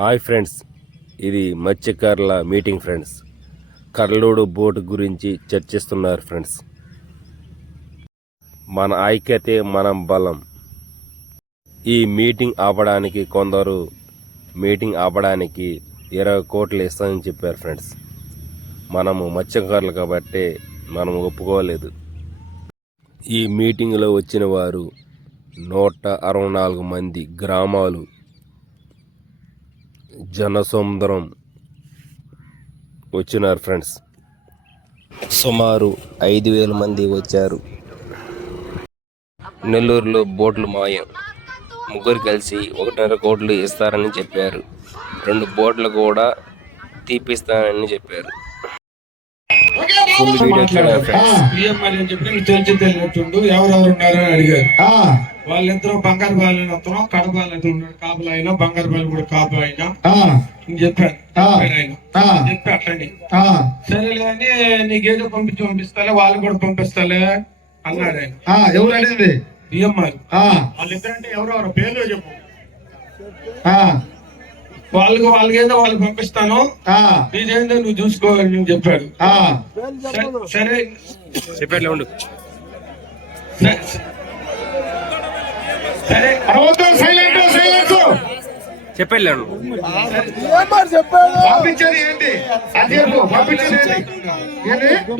Hi friends, ఇది మత్స్యకారుల meeting friends. కర్లూడు boat గురించి చర్చిస్తున్నారు ఫ్రెండ్స్. మన ఐక్యతే మనం బలం. ఈ మీటింగ్ ఆపడానికి కొందరు మీటింగ్ ఆపడానికి 20 కోట్లు ఇస్తామని చెప్పారు ఫ్రెండ్స్. మనము మత్స్యకారులు కాబట్టి మనం ఒప్పుకోలేదు. ఈ మీటింగ్లో వచ్చిన వారు 164 మంది. గ్రామాలు జనసముద్రం వచ్చినారు ఫ్రెండ్స్. సుమారు 5,000 మంది వచ్చారు. నెల్లూరులో బోట్లు మాయం. ముగ్గురు కలిసి 1.5 కోట్లు ఇస్తారని చెప్పారు. 2 బోట్లు కూడా తీపిస్తానని చెప్పారు. ఫుల్ వీడియో చూడండి ఫ్రెండ్స్. ఎవరెవరు ఉన్నారని అడిగారు. వాళ్ళిద్దరూ బంగారు బాలు అతను కడబాలు ఉన్నాడు. కాపులు అయినా బంగారు బాలు కూడా కాపు అయినా చెప్పాను. చెప్పి అట్లని సరేలే అని నీకేదో పంపిస్తాలే, వాళ్ళు కూడా పంపిస్తాలే అన్నాడు ఆయన. ఎవరు అడిగింది? బియ్యమ్మారు. వాళ్ళిద్దరంటే ఎవరెవరు పేర్లు చెప్పు. వాళ్ళకేదో వాళ్ళు పంపిస్తాను, ఇదేందో నువ్వు చూసుకోవాలని చెప్పాడు. సరే చెప్పాడు ఉండు. సరే చెప్పాడు. పంపించేది ఏంటి?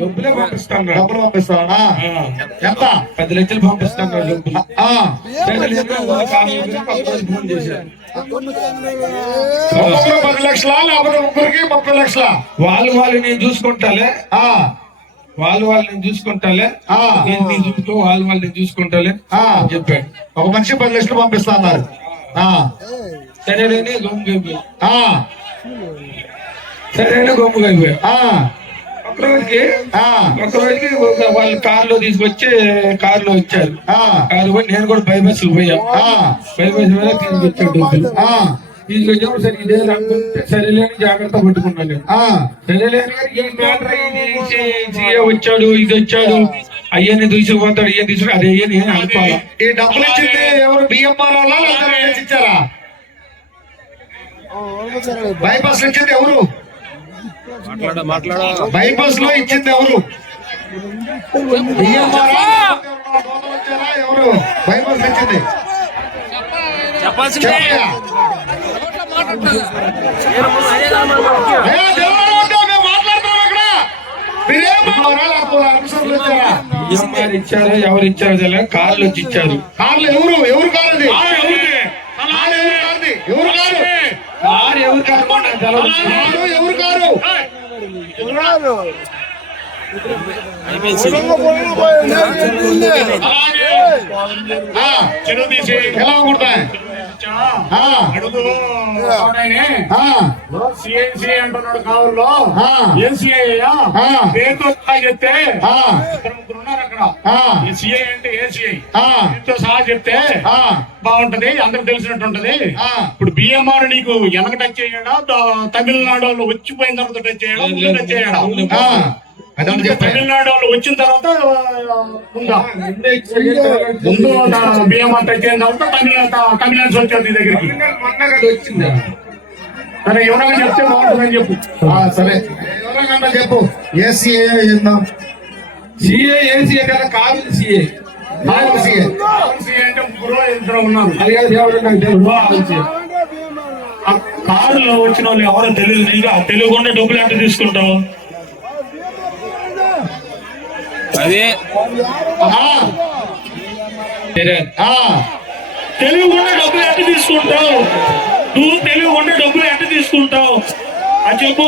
డబ్బులే పంపిస్తాను. డబ్బులు పంపిస్తావా? ఎంత? 10 లక్షలు పంపిస్తాను డబ్బులు. ఫోన్ చేశారు. 10 లక్షలా? లేకపోతే ముగ్గురికి 30 లక్షల? వాళ్ళు నేను చూసుకుంటాలే. వాళ్ళు నేను చూసుకుంటాలే. నేను చూసుకో, వాళ్ళు నేను చూసుకుంటాలే చెప్పాడు. ఒక మనిషి 10 లక్షలు పంపిస్తా అన్నారు. సరేనే గమ్ముగా సరేనే గమ్ముగా ఒకరోజుకి వాళ్ళు కారులో తీసుకొచ్చి కారులో వచ్చారు. కారు పోయి నేను కూడా బైబస్లు పోయా. బైబస్ మీద తీసుకొచ్చాడు. తీసుకొచ్చాము. సరే ఇదే అనుకుంటే సరేలేని జాగ్రత్త పట్టుకున్నాను. సరేలేని వచ్చాడు, ఇది వచ్చాడు, అయ్యని తీసుకుపోతాడు, అయ్యని తీసుకు అది అయ్యని అనుకోవాలి. ఈ డబ్బులు ఇచ్చింది ఎవరు? బియ్యం ఇచ్చారా? బైపాస్ ఇచ్చింది ఎవరు? బైపాస్ లో ఇచ్చింది ఎవరు? ఎవరు బైపాస్ ఇచ్చింది? ఇచ్చారు. ఎవరు ఇచ్చారు తెలియదు. కార్లు వచ్చి ఇచ్చారు. కార్లు ఎవరు? ఎవరు కారు? ఎవరు కారు? ఎవరు కారు? ఎవరు కారు? ఎలా కొడతాయి? సిఎన్సీ అంటున్నాడు కావుల్లో. ఏసీఐ పేరుతో సహా చెప్తే ముగ్గురు ఉన్నారు అక్కడ. సిఐ అంటే ఏసీఐ పేరుతో సహా చెప్తే బాగుంటది, అందరికి తెలిసినట్టు ఉంటది. ఇప్పుడు బిఎంఆర్ నీకు వెనక టచ్ చేయడా, తమిళనాడు వాళ్ళు వచ్చిపోయిన తర్వాత టచ్ చేయడా, ముందు టచ్ చేయడా? తమిళనాడు వాళ్ళు వచ్చిన తర్వాత ముందు బిఎంఆర్ టచ్ అయిన తర్వాత తమిళనాడు వచ్చారు నీ దగ్గరికి. వచ్చింది. సరే ఎవరైనా చెప్తే బాగుంటుందని చెప్పు. సరే ఎవరైనా చెప్పు. ఏసీఏ సిఏ ఏసీఏ కదా? కాదు సిఏ. అంటే ముగ్గురు ఇద్దరు ఉన్నారు. కారులో వచ్చిన వాళ్ళు ఎవరో తెలియదు. తెలియకుండా డబ్బులు ఎంత తీసుకుంటావు? అదే తెలియకుండా డబ్బులు ఎంత తీసుకుంటావు? నువ్వు తెలియకుండా డబ్బులు ఎంత తీసుకుంటావు అని చెప్పు.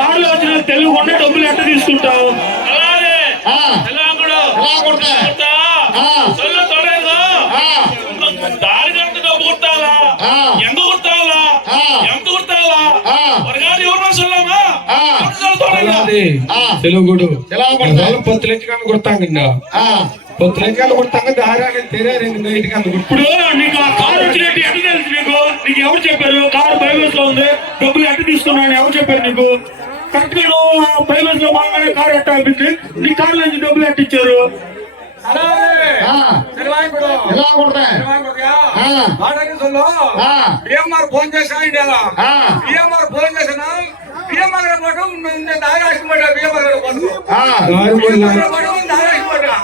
కారులో వచ్చిన తెలియకుండా డబ్బులు ఎంత తీసుకుంటావు? దారి ఎంత డబ్బు కొట్టాలా? ఎంత కొట్టాలా? ఎంత కొట్టాలా? ఎవరు சொல்லாமா? తెలుగుడు 10 లక్షలు కొడతాంగ. 10 లక్షలు కొడతాంగ. దారాన్ని తెరారండి నైట్గా. ఇప్పుడు నీకు ఆ కారు వచ్చినట్టు ఎట్లా తెలుసు నీకు? నీకు ఎవరు చెప్పారు? కారు బైబస్ లో ఉంది, డబ్బులు ఎట్ట తీసుకున్నాను ఎవరు చెప్పారు నీకు? కరెక్ట్ గా బైబస్ లో బాగానే కారు ఎట్ట అనిపించి నీ కారు నుంచి డబ్బులు ఎట్టిచ్చారు? అలాగే ఆ, నిర్వాహకుడు ఎలా కొడతా నిర్వాహకుడిగా ఆ, ఆటగిసల్లో ఆ, బిఎంఆర్ ఫోన్ చేసా ఇండియాలో ఆ, బిఎంఆర్ ఫోన్ చేసినా బిఎంఆర్ గారి పాటు దారాసి పడ్డా బిఎంఆర్ గారి పాటు ఆ, దారాసి పడ్డా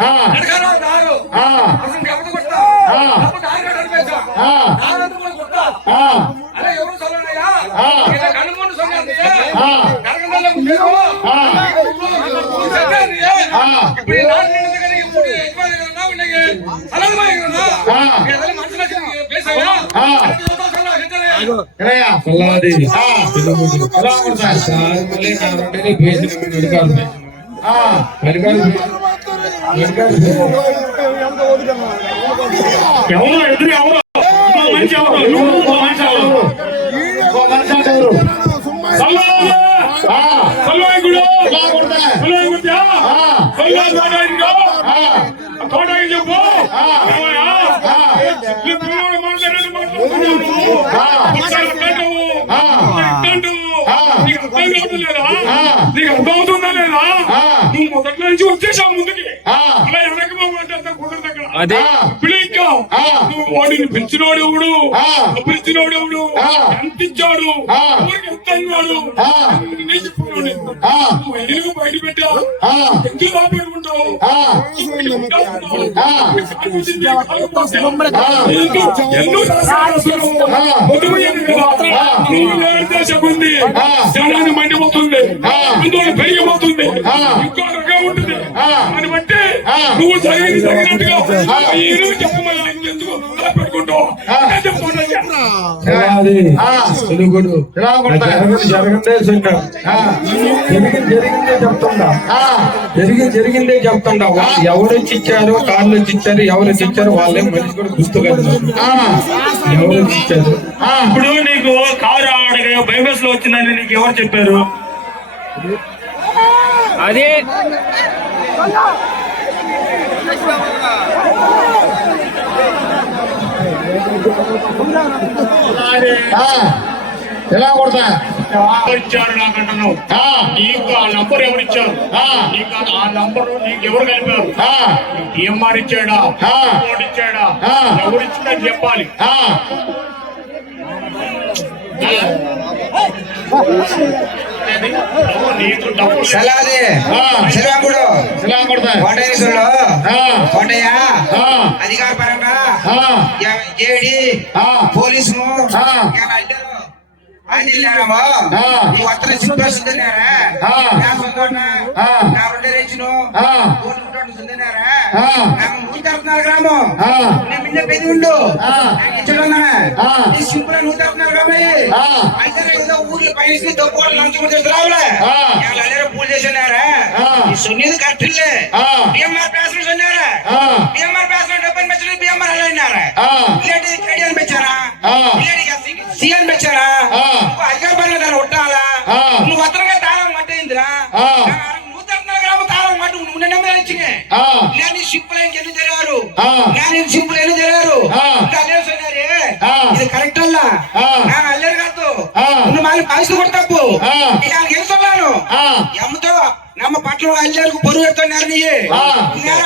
ఆ, నడకరావు దారు ఆ, అసలు ఎవరు కొట్టా ఆ. అప్పుడు దారి నడిపేశా ఆ, దారంతా కూడా కొట్టా ఆ, అరే ఎవరు చల్లనయ్యా ఆ. ఇలా కనుమూడు సొన్నది ఆ. నరకంలో ముందు ఆ. ఇప్పుడు ఈ నాటి నుండి కానీ ఇప్పుడు ఎక్కువ ఉన్నా ఉండగా సలహా ఉన్నా ఆ. ఏదైనా మనసులో పేసయ్యా ఆ. ఎలాయా? చల్లాది ఆ, ఎలా కొడతా మళ్ళీ నా రెండే పేసిన వెనకాల ఆ, ఎవరు ఎదురు ఎవరు మంచి ఎవరు మనిషి ఎవరు ఇంకో మనిషి అంటే ఎవరు? ఆ, సల్వాయికుడు ఎలా కొడతా సల్వాయికుడు ఆ, సల్వాయికుడు ఆ, తోటకి చెప్పు ఆ. ఏమయ్యా? ఆ. ఈ పిల్లవాడు మాట్లాడేది మాట్లాడుతున్నాడు. ఆ. ఒకసారి అంటావు. ఆ. అంటావు. ఆ. నీకు అర్థం కావడం లేదా? ఆ. నీకు అర్థం అవుతుందా లేదా? ఆ. నువ్వు మొదట్లో నుంచి వచ్చేసావు ముందుకి. ఆ. అలా వెనక్కి పోమంటే అంత కుదరదు అక్కడ. అదే. ఇప్పుడు ఇంకా ఆ. నువ్వు వాడిని పిలిచినోడు ఎవడు? ఆ. పిలిచినోడు ఎవడు? ఆ. ఎంత ఇచ్చాడు? ఆ. ఊరికి ఎంత అన్నాడు? ఆ. నేను చెప్పుకున్నాను. ఆ. నువ్వు ఎల్లు బయట పెట్టా ఆ. ఎందుకు లోపడుకుంటావు? ఆ, ఆ. ఉంది జనాన్ని మండిపోతుంది అందులో పెరిగిపోతుంది ఆ. ఇంకో రకం ఉంటుంది ఆ. అని బట్టి ఆ. నువ్వు జరిగినట్టుగా ఈ రోజు చెప్పమని ఎందుకు పెట్టుకుంటావు నేను చెప్పుకున్నాను. చల్లాది ఆ. తెలుగుడు ఎలా కొడతా జరగందే చిన్న ఆ, జరిగిందే చెప్తుండా ఆ, జరిగిందే చెప్తుండా వాళ్ళు ఎవరు వచ్చి ఇచ్చారు కార్లు వచ్చి ఇచ్చారు ఎవరు వచ్చి ఇచ్చారు వాళ్ళే మనిషి కూడా గుర్తుగా ఆ, ఎవరు వచ్చి ఇచ్చారు ఆ. ఇప్పుడు నీకు కారు ఆడగా బైబస్ లో వచ్చిందని నీకు ఎవరు చెప్పారు? అదే ఆ, ఎలా కొడతా ఇచ్చారు నాకంటున్నావు. ఆ, నీకు ఆ నంబర్ ఎవరు ఇచ్చారు? ఆ. నీకు ఆ నంబర్ నీకు ఎవరు కలిపారు? ఆ, డిఎంఆర్ ఇచ్చాడా? ఆ. కోడ్ ఇచ్చాడా? ఆ. ఎవరు ఇచ్చిందని చెప్పాలి. ఆ, నీకు డబ్బులు చల్లాది ఆ. శ్రీరాముడు ఎలా కొడతా కోటేశ్వరులు ఆ, కోటయ్య ఆ, అధికార పరంగా ఆ, జేడి ఆ. పోలీసు ఆ. ఆంజనేయరామా ఆ. ఈ వస్త్ర సిద్ధేరా ఆ. నా సొంత ఆ. నా రెండే రేచును ఆ. సుందరారా ఆ. నాకు మూడు తరపున్నారు గ్రామం ఆ. నేను మిన్న పెద్ద ఉండు ఆ. ఇచ్చున్నా ఆ. ఈ సింపుల్ నూరు తరపున్నారు కాబట్టి ఆ. అయితే ఏదో ఊర్లో పైన తక్కువ లంచం రావులే ఆ. పూజ చేసినారా ఆ. ఈ సొన్నిది కరెక్ట్లే ఆ. బిఎంఆర్ ప్యాసెంజర్ సొన్నారా ఆ. బిఎంఆర్ ప్యాసెంజర్ డబ్బులు పెంచలేదు బిఎంఆర్ అలా అన్నారా ఆ. ఇలాంటి క్రెడిట్ పెంచారా ఆ. ఇలాంటి సీఎం పెంచారా ఆ. నువ్వు అధికార పనులు దాన్ని ఉంటాలా ఆ. నువ్వు వస్త్రంగా తాళం మట్టయిందిరా ఆ. 130 గ్రాముల తాళం మట్టు నువ్వు నెమ్మది ఇచ్చినాయి ఆ. నేను సింపుల్ అని ఎన్ని తెలియారు ఆ. నేను సింపుల్ ఎన్ని తెలియారు ఆ. అదే సొన్నారే ఆ. ఇది కరెక్ట్ అల్లా ఆ. నేను అల్లేరు కాదు ఆ. నువ్వు మళ్ళీ పైసలు కూడా తప్పు ఆ. ఇక గెలుస్తున్నాను ఆ. ఎమ్మతో ನಮ್ಮ ಪಟ್ಲ ಅಲ್ಲಿವರೆಗೂ ಬರುವರ್ತಾನೆ ನೀ ఆ.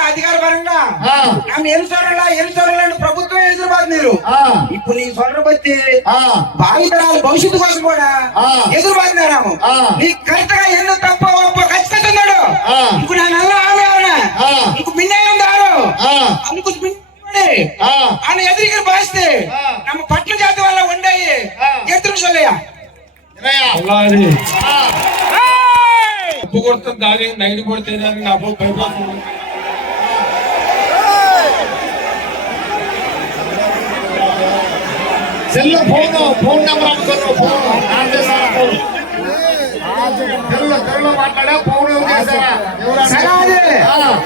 అధికార పరంగా ఆ. నమ్మ ఎన్ని సార్లు ప్రభుత్వం ఎదురుబాటు మీరు ఆ. ఇప్పుడు నీ సొంత బట్టి ఆ. భావితరాల భవిష్యత్తు కోసం కూడా ఆ. ఎదురుబాటున్నాము ఆ. నీ కరెక్ట్ గా ఎన్నో తప్ప ఒప్ప ఖచ్చితంగా ఆ. ఇంకో నా నల్ల ఆమె ఆ. ఇంకో మిన్నే ఉందారు ఆ. ఇంకో ఆ. ఆయన ఎదురికి భావిస్తే ఆ. ನಮ್ಮ పట్ల జాతి వల్ల ఉండాయి ఆ. ఎదురు సొల్లయ్య ఎలాయా? చల్లాది ఆ. ఉప్పు కొడుతుంది దాని నైట్ కొడితే దాన్ని నా భయపడుతుంది సెల్ ఫోన్ నెంబర్ అనుకున్నావు ఫోన్ ఆన్ చేశారా ఫోన్ తెలుగులో మాట్లాడా ఫోన్ ఎవరు చేశారా సగాది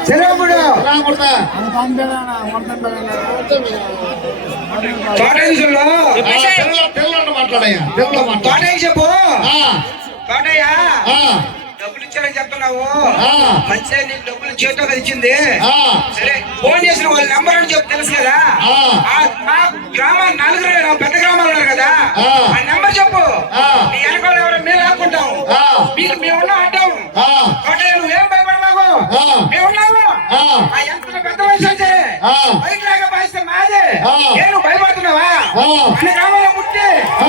చెరవుడు ఎలా కొడతా తోటేశ్వరులు తెలుగులో మాట్లాడయ్యా తెలుగులో మాట్లాడ తోటయ్య చెప్పు ఆ. తోటయ్య ఆ. డబ్బులు ఇచ్చారని చెప్తున్నావు ఆ. మంచిగా నీకు డబ్బులు చేతితో కదా ఇచ్చింది ఆ. సరే ఫోన్ చేసిన వాళ్ళ నెంబర్ అని చెప్పి తెలుసు కదా ఆ. మా గ్రామం నలుగురు పెద్ద గ్రామాలు ఉన్నారు కదా ఆ. ఆ నెంబర్ చెప్పు ఆ. మీ వెనకాల ఎవరో మేము ఆపుకుంటాం ఆ. మీకు మేము అడ్డాం ఆ. తోటయ్య నువ్వేం భయపడమాకు ఆ. మేము ఆ. ఏ నువ్వు భయపడుతున్నావా ఆ. మన గ్రామంలో పుట్టి ఆ,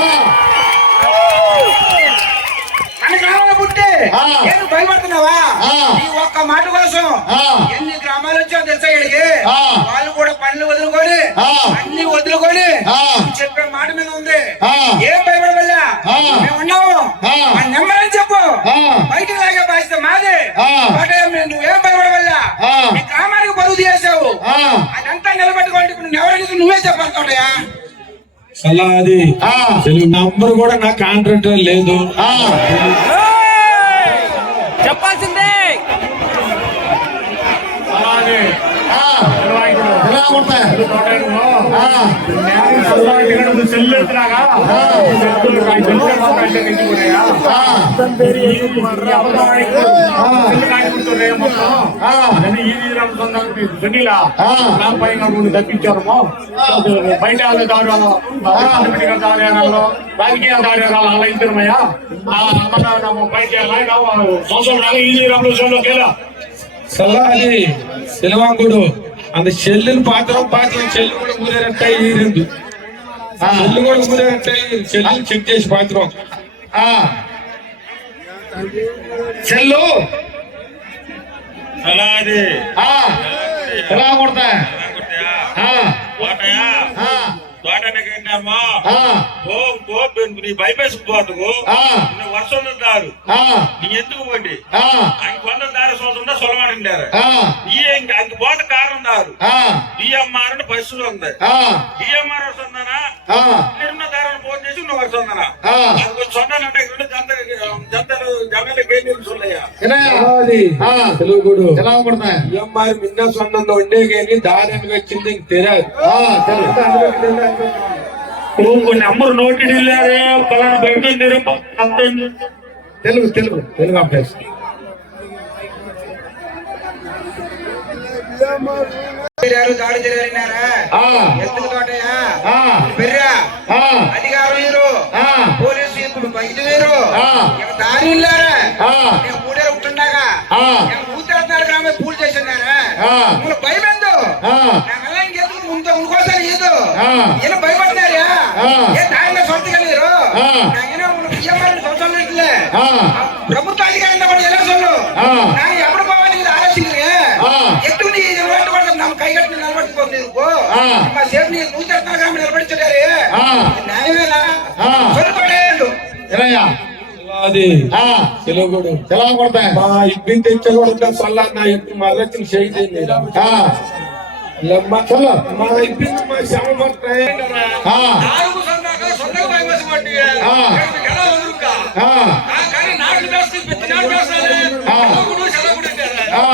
మన గ్రామంలో పుట్టి ఆ. ఏ నువ్వు భయపడుతున్నావా ఆ. ఈ ఒక్క మాట కోసం ఆ. ఎన్ని గ్రామాలు వచ్చావు తెలుసా ఇక్కడికి ఆ. వాళ్ళు కూడా పనులు వదులుకొని ఆ. అన్ని వదులుకొని ఆ. నువ్వు చెప్పే మాట మీద ఉంది ఆ. ఏం భయపడవల్లా ఆ. మేము ఉన్నాము ఆ. మన నెంబర్ అని చెప్పు ఆ. బయటికి లాగే బాధ్యత మాది ఆ. అంటే నువ్వేం భయపడవల్లా ఆ. ఈ గ్రామానికి బరువు చేసావు ఆ. అదంతా నిలబెట్టుకోండి ఇప్పుడు నువ్వు ఎవరికి నువ్వే చెప్పాలనుకోటయా అలా అది ఆ. తెలుగు నంబర్ కూడా నా కాంట్రాక్ట్ లేదు. ఆ. అలాగే ఆ. నిర్వాహకుడు ఎలా కొడతాయి? తోటలో ఆ. సెల్లు ఎత్తులాగా సెల్లు మాట్లాడితే నించుకున్నాయా ఆ. తప్పించారు బయట కార్యాలయాల్లో రాజకీయ కార్యాలయాలు అలా ఇద్దరమయ్యా బయట సంవత్సరం ఈజీ రెవల్యూషన్ లో సలా అది సెలవాంగుడు அந்த செல்லுன்னு பாத்திரம் செல்லு కూడా ఊరేరట్టే ఈరింది. చెల్లు కూడా ఊరేరట్టే చెల్లు చెక్ చేసి పాత్రం. ఆ. చెల్లు అలా అది ఆ. ఎలా కొడతాయి? ఆ. ఆ. తోటనకేంటమ్మా ఆ. నీ బైపాస్ పోతుకు ఆ. వర్షం దారు ఆ. నీ ఎందుకు పోండి ఆ. అంక వంద దారి సోదరుందా సొలమాడిండారు ఆ. అంక పోత కారణం దారు ఆ. బిఎంఆర్ అంటే బస్సులు ఉంది ఆ. బిఎంఆర్ వస్తుందనా ఆ. నిన్న దారిని ఫోన్ చేసి నువ్వు వస్తుందనా ఆ. అది కొంచెం సొంతానంటే జనాలకి ఏం తెలుసున్నాయా వినయా? అది ఆ. తెలుగుడు ఎలా కొడతాయి? ఈఎంఐ మిన్న సొంతంగా ఉండే కానీ దారి వచ్చింది ఇంక తెలియదు. ఆ. తెలుగు. కొన్ని అమ్మరు నోటి పలానా బయట తెలుగు తెలుగు తెలుగు అభ్యాసం. దాడి జరిగినారా ఆ. ఎందుకు తోటయా ఆ. పెర్రా ఆ. అధికారం వీరు ఆ. పోలీసు ఇప్పుడు బయట వీరు ఆ. ఇక దారి ఇల్లారా ఆ. నేను మూడే ఉంటుండగా ఆ. నేను 134 గ్రామే పూజ చేసినారా ఆ. నువ్వు భయం ఎందు ఆ. నా వల్ల ఇంకెందుకు ముందు ఇంకోసారి ఏదో ఆ. ఈయన భయపడినారా ఆ. ఏ దారిలో సొంతగా లేరు ఆ. నాయన బియ్యం సంవత్సరాలు ఇట్లే ఆ. ప్రభుత్వ అధికారులు కూడా ఎలా సొల్లు ఆ. నా ఎప్పుడు పోవాలి ఇది ఆలోచించే ఆ. ఎక్కువ నీ నమ్మ కైగట్టి నిలబడిపోతుంది ఆ. మా సేపు నీ 134 గ్రాములు నిలబడించారు ఆ. న్యాయమేనా ఆ. సొల్లుపడేయండు వినయా? అది ఆ. తెలుగుడు ఎలా కొడతాయి? మా ఇబ్బి తెచ్చకూడదు సల్లా నా ఇప్పుడు మళ్ళీ చేయండి. ఆ. మా ఇబ్బి మా శ్రమ పడతాయి. ఆ. నాలుగు సొంతగా భయపడి పట్టి ఆ. ఎలా వదులుకా ఆ. కానీ నాకు వేస్తే పెద్ద నాకు వేస్తాను ఆ. చదవకుడు ఆ.